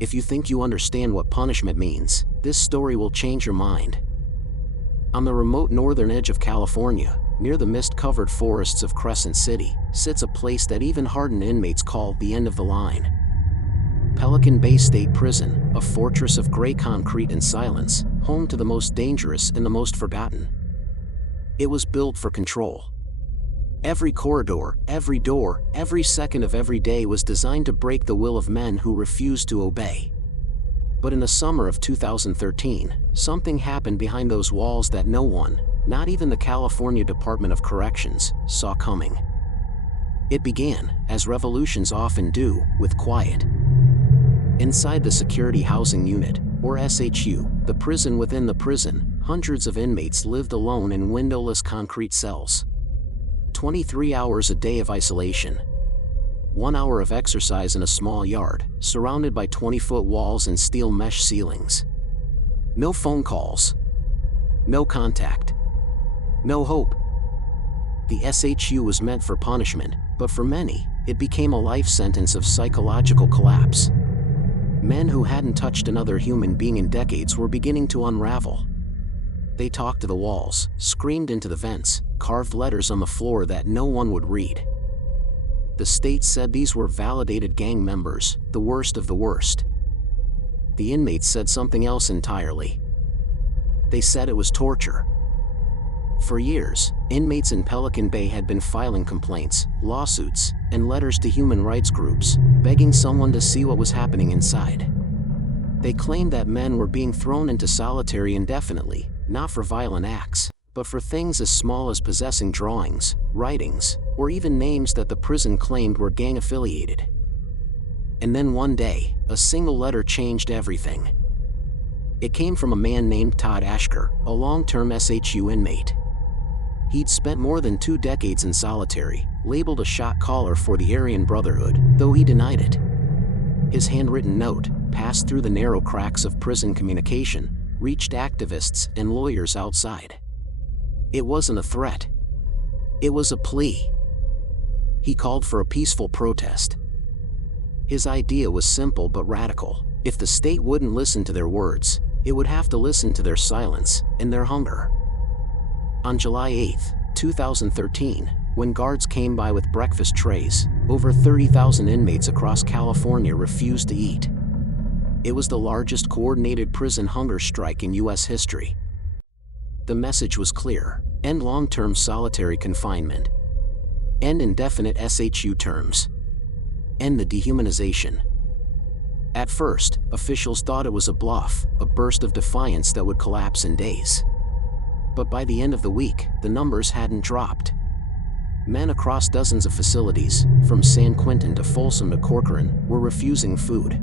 If you think you understand what punishment means, this story will change your mind. On the remote northern edge of California, near the mist-covered forests of Crescent City, sits a place that even hardened inmates call the end of the line. Pelican Bay State Prison, a fortress of gray concrete and silence, home to the most dangerous and the most forgotten. It was built for control. Every corridor, every door, every second of every day was designed to break the will of men who refused to obey. But in the summer of 2013, something happened behind those walls that no one, not even the California Department of Corrections, saw coming. It began, as revolutions often do, with quiet. Inside the Security Housing Unit, or SHU, the prison within the prison, hundreds of inmates lived alone in windowless concrete cells. 23 hours a day of isolation. 1 hour of exercise in a small yard, surrounded by 20-foot walls and steel mesh ceilings. No phone calls. No contact. No hope. The SHU was meant for punishment, but for many, it became a life sentence of psychological collapse. Men who hadn't touched another human being in decades were beginning to unravel. They talked to the walls, screamed into the vents, carved letters on the floor that no one would read. The state said these were validated gang members, the worst of the worst. The inmates said something else entirely. They said it was torture. For years, inmates in Pelican Bay had been filing complaints, lawsuits, and letters to human rights groups, begging someone to see what was happening inside. They claimed that men were being thrown into solitary indefinitely, not for violent acts, but for things as small as possessing drawings, writings, or even names that the prison claimed were gang-affiliated. And then one day, a single letter changed everything. It came from a man named Todd Ashker, a long-term SHU inmate. He'd spent more than 2 decades in solitary, labeled a shot caller for the Aryan Brotherhood, though he denied it. His handwritten note, passed through the narrow cracks of prison communication, reached activists and lawyers outside. It wasn't a threat. It was a plea. He called for a peaceful protest. His idea was simple but radical. If the state wouldn't listen to their words, it would have to listen to their silence and their hunger. On July 8, 2013, when guards came by with breakfast trays, over 30,000 inmates across California refused to eat. It was the largest coordinated prison hunger strike in U.S. history. The message was clear: end long-term solitary confinement. End indefinite SHU terms. End the dehumanization. At first, officials thought it was a bluff, a burst of defiance that would collapse in days. But by the end of the week, the numbers hadn't dropped. Men across dozens of facilities, from San Quentin to Folsom to Corcoran, were refusing food.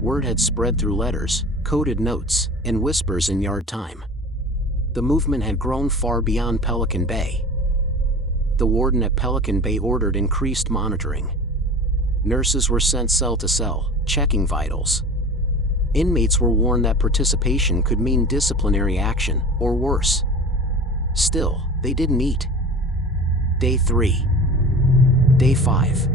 Word had spread through letters, coded notes, and whispers in yard time. The movement had grown far beyond Pelican Bay. The warden at Pelican Bay ordered increased monitoring. Nurses were sent cell to cell, checking vitals. Inmates were warned that participation could mean disciplinary action, or worse. Still, they didn't eat. Day 3. Day 5.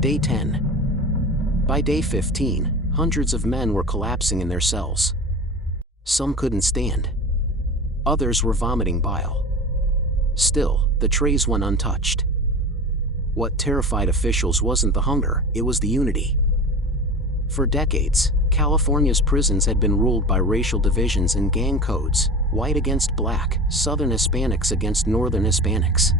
Day 10. By day 15, hundreds of men were collapsing in their cells. Some couldn't stand. Others were vomiting bile. Still, the trays went untouched. What terrified officials wasn't the hunger, it was the unity. For decades, California's prisons had been ruled by racial divisions and gang codes, white against black, Southern Hispanics against Northern Hispanics.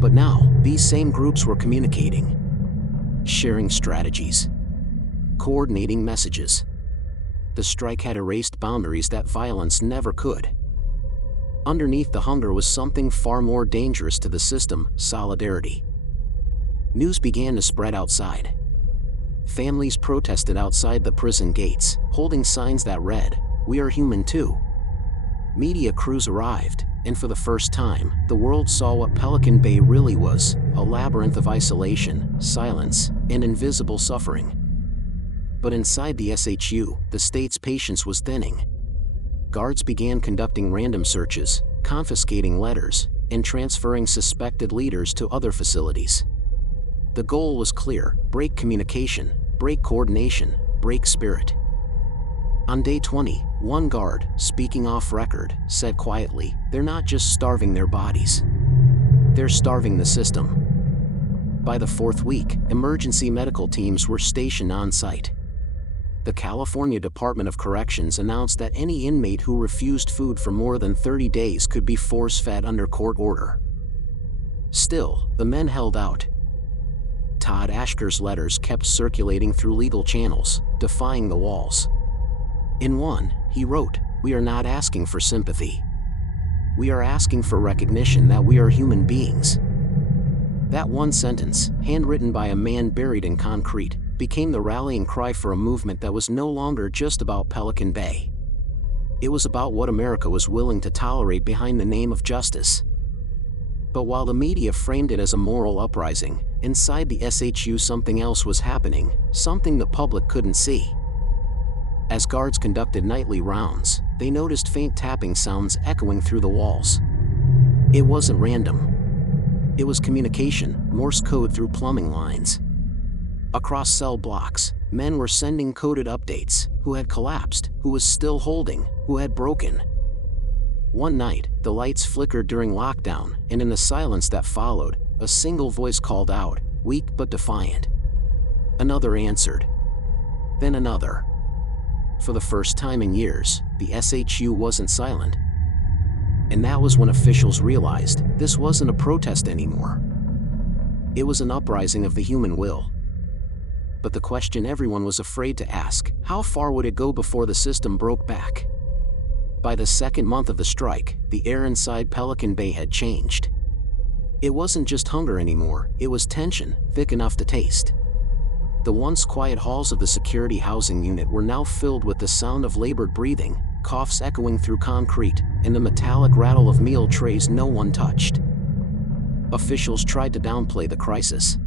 But now, these same groups were communicating, sharing strategies, coordinating messages. The strike had erased boundaries that violence never could. Underneath the hunger was something far more dangerous to the system: solidarity. News began to spread outside. Families protested outside the prison gates, holding signs that read, "We are human too." Media crews arrived, and for the first time, the world saw what Pelican Bay really was: a labyrinth of isolation, silence, and invisible suffering. But inside the SHU, the state's patience was thinning. Guards began conducting random searches, confiscating letters, and transferring suspected leaders to other facilities. The goal was clear: break communication, break coordination, break spirit. On day 20, one guard, speaking off record, said quietly, "They're not just starving their bodies. They're starving the system." By the fourth week, emergency medical teams were stationed on site. The California Department of Corrections announced that any inmate who refused food for more than 30 days could be force-fed under court order. Still, the men held out. Todd Ashker's letters kept circulating through legal channels, defying the walls. In one, he wrote, "We are not asking for sympathy. We are asking for recognition that we are human beings." That one sentence, handwritten by a man buried in concrete, became the rallying cry for a movement that was no longer just about Pelican Bay. It was about what America was willing to tolerate behind the name of justice. But while the media framed it as a moral uprising, inside the SHU something else was happening, something the public couldn't see. As guards conducted nightly rounds, they noticed faint tapping sounds echoing through the walls. It wasn't random. It was communication, Morse code through plumbing lines. Across cell blocks, men were sending coded updates: who had collapsed, who was still holding, who had broken. One night, the lights flickered during lockdown, and in the silence that followed, a single voice called out, weak but defiant. Another answered. Then another. For the first time in years, the SHU wasn't silent. And that was when officials realized this wasn't a protest anymore. It was an uprising of the human will. But the question everyone was afraid to ask, how far would it go before the system broke back? By the second month of the strike, the air inside Pelican Bay had changed. It wasn't just hunger anymore, it was tension, thick enough to taste. The once quiet halls of the security housing unit were now filled with the sound of labored breathing, coughs echoing through concrete, and the metallic rattle of meal trays no one touched. Officials tried to downplay the crisis.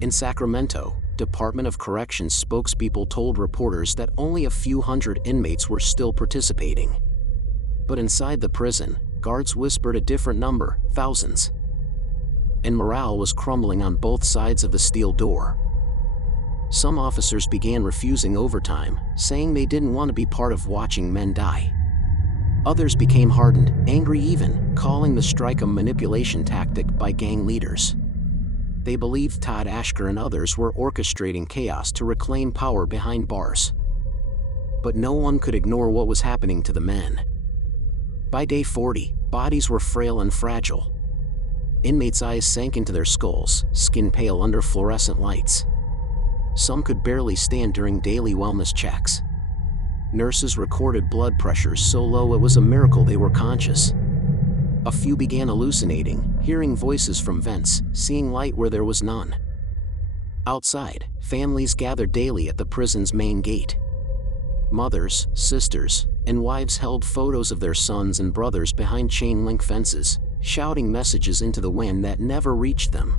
In Sacramento, Department of Corrections spokespeople told reporters that only a few hundred inmates were still participating. But inside the prison, guards whispered a different number: thousands. And morale was crumbling on both sides of the steel door. Some officers began refusing overtime, saying they didn't want to be part of watching men die. Others became hardened, angry even, calling the strike a manipulation tactic by gang leaders. They believed Todd Ashker and others were orchestrating chaos to reclaim power behind bars. But no one could ignore what was happening to the men. By day 40, bodies were frail and fragile. Inmates' eyes sank into their skulls, skin pale under fluorescent lights. Some could barely stand during daily wellness checks. Nurses recorded blood pressures so low it was a miracle they were conscious. A few began hallucinating, hearing voices from vents, seeing light where there was none. Outside, families gathered daily at the prison's main gate. Mothers, sisters, and wives held photos of their sons and brothers behind chain-link fences, shouting messages into the wind that never reached them.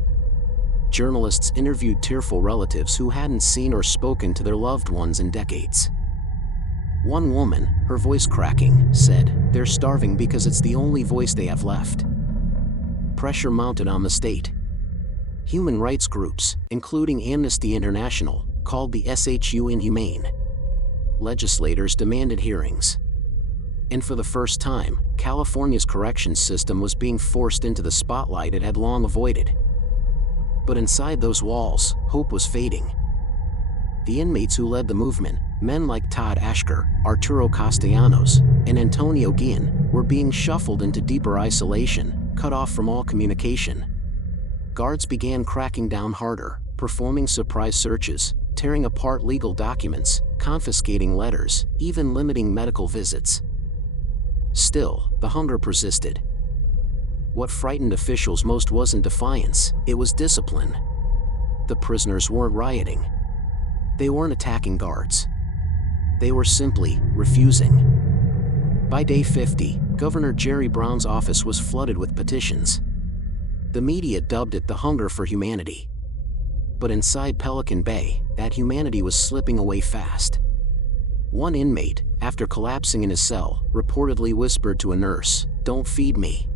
Journalists interviewed tearful relatives who hadn't seen or spoken to their loved ones in decades. One woman, her voice cracking, said, "They're starving because it's the only voice they have left." Pressure mounted on the state. Human rights groups, including Amnesty International, called the SHU inhumane. Legislators demanded hearings. And for the first time, California's corrections system was being forced into the spotlight it had long avoided. But inside those walls, hope was fading. The inmates who led the movement, men like Todd Ashker, Arturo Castellanos, and Antonio Guillen, were being shuffled into deeper isolation, cut off from all communication. Guards began cracking down harder, performing surprise searches, tearing apart legal documents, confiscating letters, even limiting medical visits. Still, the hunger persisted. What frightened officials most wasn't defiance, it was discipline. The prisoners weren't rioting. They weren't attacking guards. They were simply refusing. By day 50, Governor Jerry Brown's office was flooded with petitions. The media dubbed it the hunger for humanity. But inside Pelican Bay, that humanity was slipping away fast. One inmate, after collapsing in his cell, reportedly whispered to a nurse, "Don't feed me.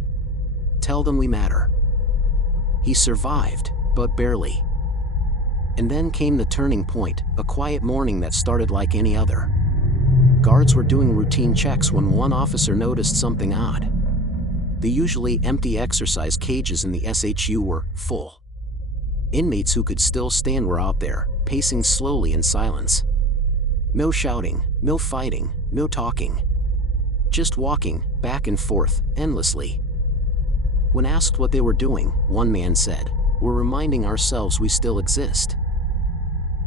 Tell them we matter." He survived, but barely. And then came the turning point, a quiet morning that started like any other. Guards were doing routine checks when one officer noticed something odd. The usually empty exercise cages in the SHU were full. Inmates who could still stand were out there, pacing slowly in silence. No shouting, no fighting, no talking. Just walking, back and forth, endlessly. When asked what they were doing, one man said, "We're reminding ourselves we still exist."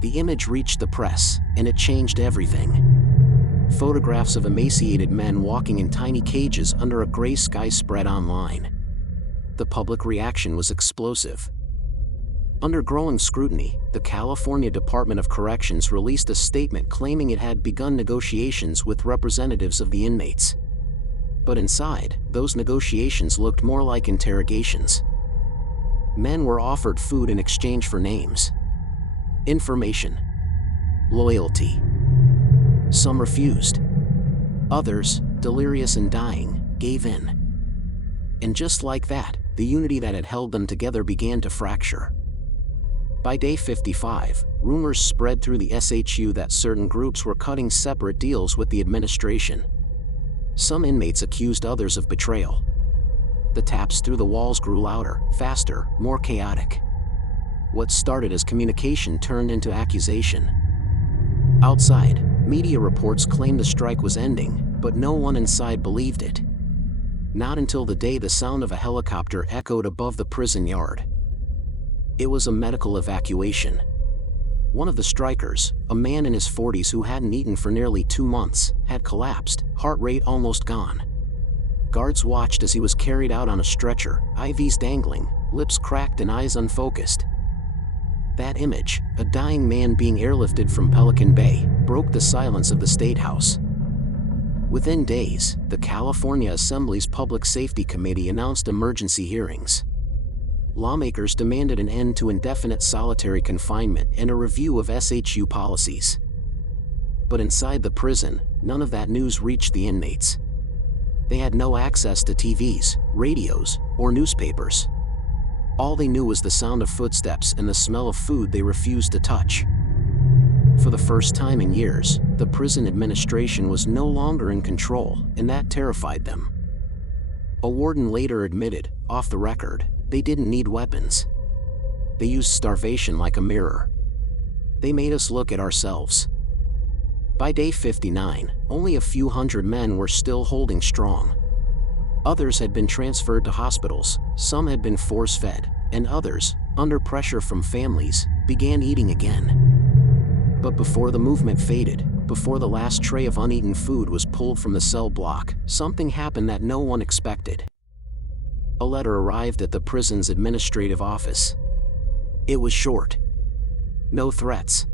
The image reached the press, and it changed everything. Photographs of emaciated men walking in tiny cages under a gray sky spread online. The public reaction was explosive. Under growing scrutiny, the California Department of Corrections released a statement claiming it had begun negotiations with representatives of the inmates. But inside, those negotiations looked more like interrogations. Men were offered food in exchange for names, information, loyalty. Some refused. Others, delirious and dying, gave in. And just like that, the unity that had held them together began to fracture. By day 55, rumors spread through the SHU that certain groups were cutting separate deals with the administration. Some inmates accused others of betrayal. The taps through the walls grew louder, faster, more chaotic. What started as communication turned into accusation. Outside, media reports claimed the strike was ending, but no one inside believed it. Not until the day the sound of a helicopter echoed above the prison yard. It was a medical evacuation. One of the strikers, a man in his 40s who hadn't eaten for nearly 2 months, had collapsed, heart rate almost gone. Guards watched as he was carried out on a stretcher, IVs dangling, lips cracked and eyes unfocused. That image, a dying man being airlifted from Pelican Bay, broke the silence of the State House. Within days, the California Assembly's Public Safety Committee announced emergency hearings. Lawmakers demanded an end to indefinite solitary confinement and a review of SHU policies. But inside the prison, none of that news reached the inmates. They had no access to TVs, radios, or newspapers. All they knew was the sound of footsteps and the smell of food they refused to touch. For the first time in years, the prison administration was no longer in control, and that terrified them. A warden later admitted, off the record, they didn't need weapons. They used starvation like a mirror. They made us look at ourselves. By day 59, only a few hundred men were still holding strong. Others had been transferred to hospitals, some had been force-fed, and others, under pressure from families, began eating again. But before the movement faded, before the last tray of uneaten food was pulled from the cell block, something happened that no one expected. A letter arrived at the prison's administrative office. It was short. No threats.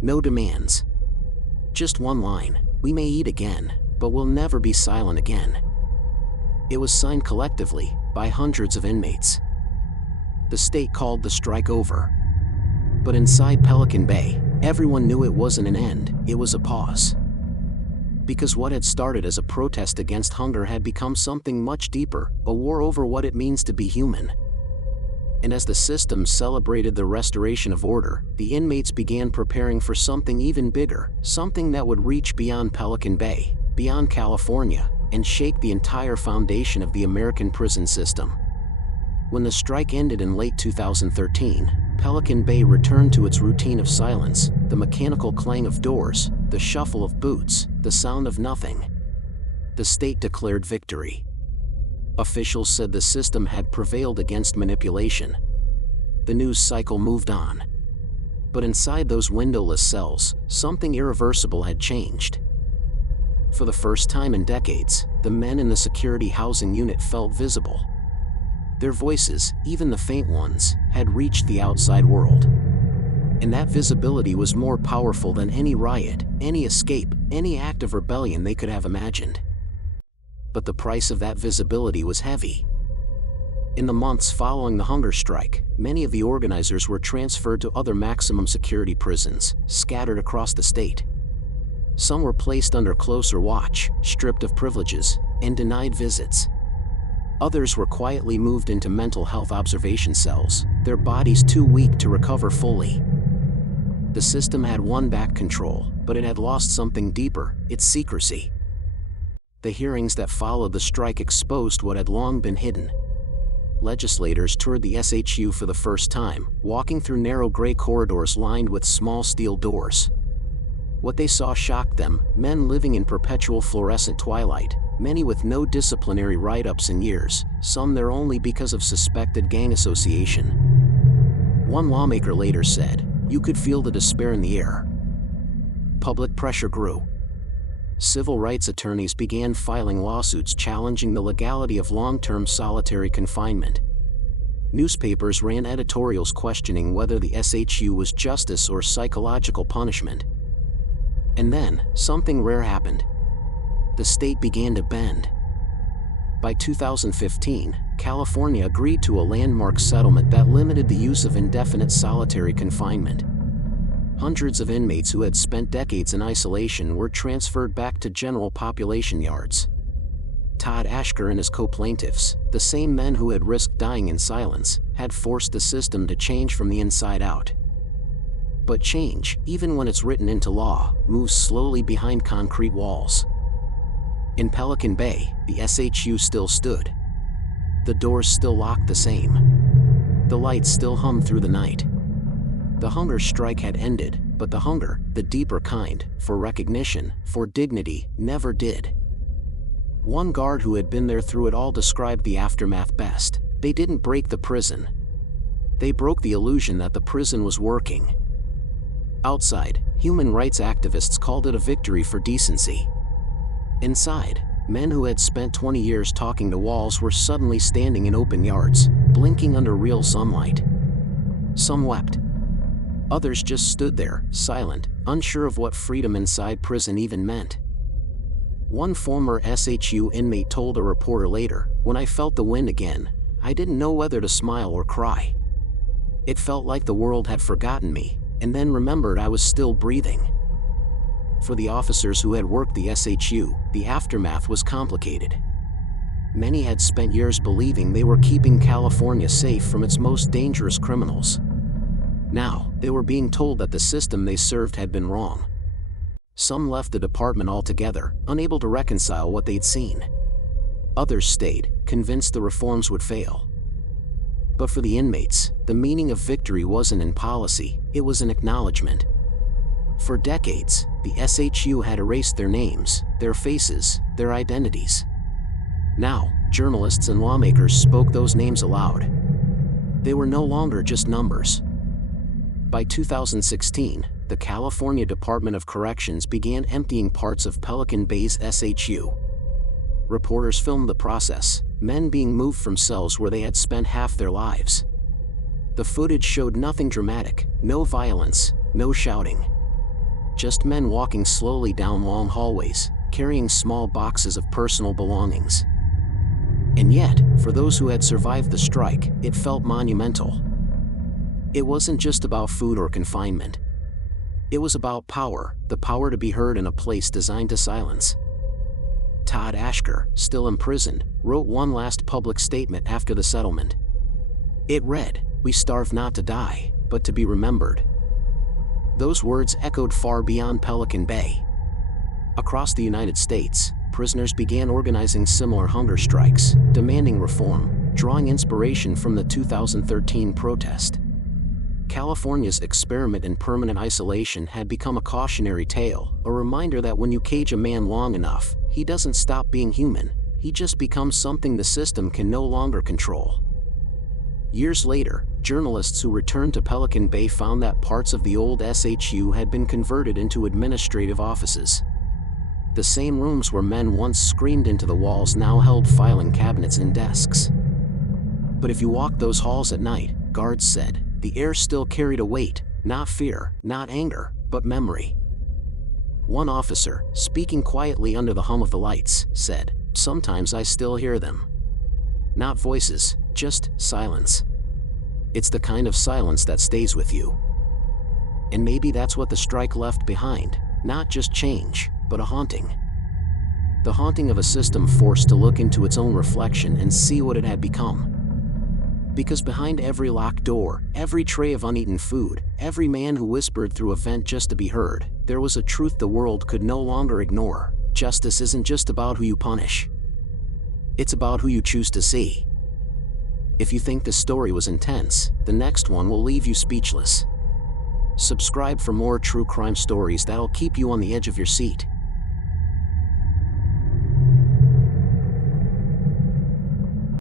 No demands. Just one line: "We may eat again, but we'll never be silent again." It was signed collectively, by hundreds of inmates. The state called the strike over. But inside Pelican Bay, everyone knew it wasn't an end, it was a pause. Because what had started as a protest against hunger had become something much deeper, a war over what it means to be human. And as the system celebrated the restoration of order, the inmates began preparing for something even bigger, something that would reach beyond Pelican Bay, beyond California, and shake the entire foundation of the American prison system. When the strike ended in late 2013, Pelican Bay returned to its routine of silence, the mechanical clang of doors, the shuffle of boots, the sound of nothing. The state declared victory. Officials said the system had prevailed against manipulation. The news cycle moved on. But inside those windowless cells, something irreversible had changed. For the first time in decades, the men in the security housing unit felt visible. Their voices, even the faint ones, had reached the outside world. And that visibility was more powerful than any riot, any escape, any act of rebellion they could have imagined. But the price of that visibility was heavy. In the months following the hunger strike, many of the organizers were transferred to other maximum security prisons, scattered across the state. Some were placed under closer watch, stripped of privileges, and denied visits. Others were quietly moved into mental health observation cells, their bodies too weak to recover fully. The system had won back control, but it had lost something deeper: its secrecy. The hearings that followed the strike exposed what had long been hidden. Legislators toured the SHU for the first time, walking through narrow gray corridors lined with small steel doors. What they saw shocked them: men living in perpetual fluorescent twilight, many with no disciplinary write-ups in years, some there only because of suspected gang association. One lawmaker later said, "You could feel the despair in the air." Public pressure grew. Civil rights attorneys began filing lawsuits challenging the legality of long-term solitary confinement. Newspapers ran editorials questioning whether the SHU was justice or psychological punishment. And then, something rare happened. The state began to bend. By 2015, California agreed to a landmark settlement that limited the use of indefinite solitary confinement. Hundreds of inmates who had spent decades in isolation were transferred back to general population yards. Todd Ashker and his co-plaintiffs, the same men who had risked dying in silence, had forced the system to change from the inside out. But change, even when it's written into law, moves slowly behind concrete walls. In Pelican Bay, the SHU still stood. The doors still locked the same. The lights still hummed through the night. The hunger strike had ended, but the hunger, the deeper kind, for recognition, for dignity, never did. One guard who had been there through it all described the aftermath best: "They didn't break the prison. They broke the illusion that the prison was working." Outside, human rights activists called it a victory for decency. Inside, men who had spent 20 years talking to walls were suddenly standing in open yards, blinking under real sunlight. Some wept. Others just stood there, silent, unsure of what freedom inside prison even meant. One former SHU inmate told a reporter later, "When I felt the wind again, I didn't know whether to smile or cry. It felt like the world had forgotten me, and then remembered I was still breathing." For the officers who had worked the SHU, the aftermath was complicated. Many had spent years believing they were keeping California safe from its most dangerous criminals. Now, they were being told that the system they served had been wrong. Some left the department altogether, unable to reconcile what they'd seen. Others stayed, convinced the reforms would fail. But for the inmates, the meaning of victory wasn't in policy, it was an acknowledgement. For decades, the SHU had erased their names, their faces, their identities. Now, journalists and lawmakers spoke those names aloud. They were no longer just numbers. By 2016, the California Department of Corrections began emptying parts of Pelican Bay's SHU. Reporters filmed the process, men being moved from cells where they had spent half their lives. The footage showed nothing dramatic, no violence, no shouting. Just men walking slowly down long hallways, carrying small boxes of personal belongings. And yet, for those who had survived the strike, it felt monumental. It wasn't just about food or confinement. It was about power, the power to be heard in a place designed to silence. Todd Ashker, still imprisoned, wrote one last public statement after the settlement. It read, "We starve not to die, but to be remembered." Those words echoed far beyond Pelican Bay. Across the United States, prisoners began organizing similar hunger strikes, demanding reform, drawing inspiration from the 2013 protest. California's experiment in permanent isolation had become a cautionary tale, a reminder that when you cage a man long enough, he doesn't stop being human, he just becomes something the system can no longer control. Years later, journalists who returned to Pelican Bay found that parts of the old SHU had been converted into administrative offices. The same rooms where men once screamed into the walls now held filing cabinets and desks. But if you walked those halls at night, guards said, the air still carried a weight, not fear, not anger, but memory. One officer, speaking quietly under the hum of the lights, said, "Sometimes I still hear them. Not voices, just silence. It's the kind of silence that stays with you." And maybe that's what the strike left behind, not just change, but a haunting. The haunting of a system forced to look into its own reflection and see what it had become. Because behind every locked door, every tray of uneaten food, every man who whispered through a vent just to be heard, there was a truth the world could no longer ignore. Justice isn't just about who you punish. It's about who you choose to see. If you think this story was intense, the next one will leave you speechless. Subscribe for more true crime stories that'll keep you on the edge of your seat.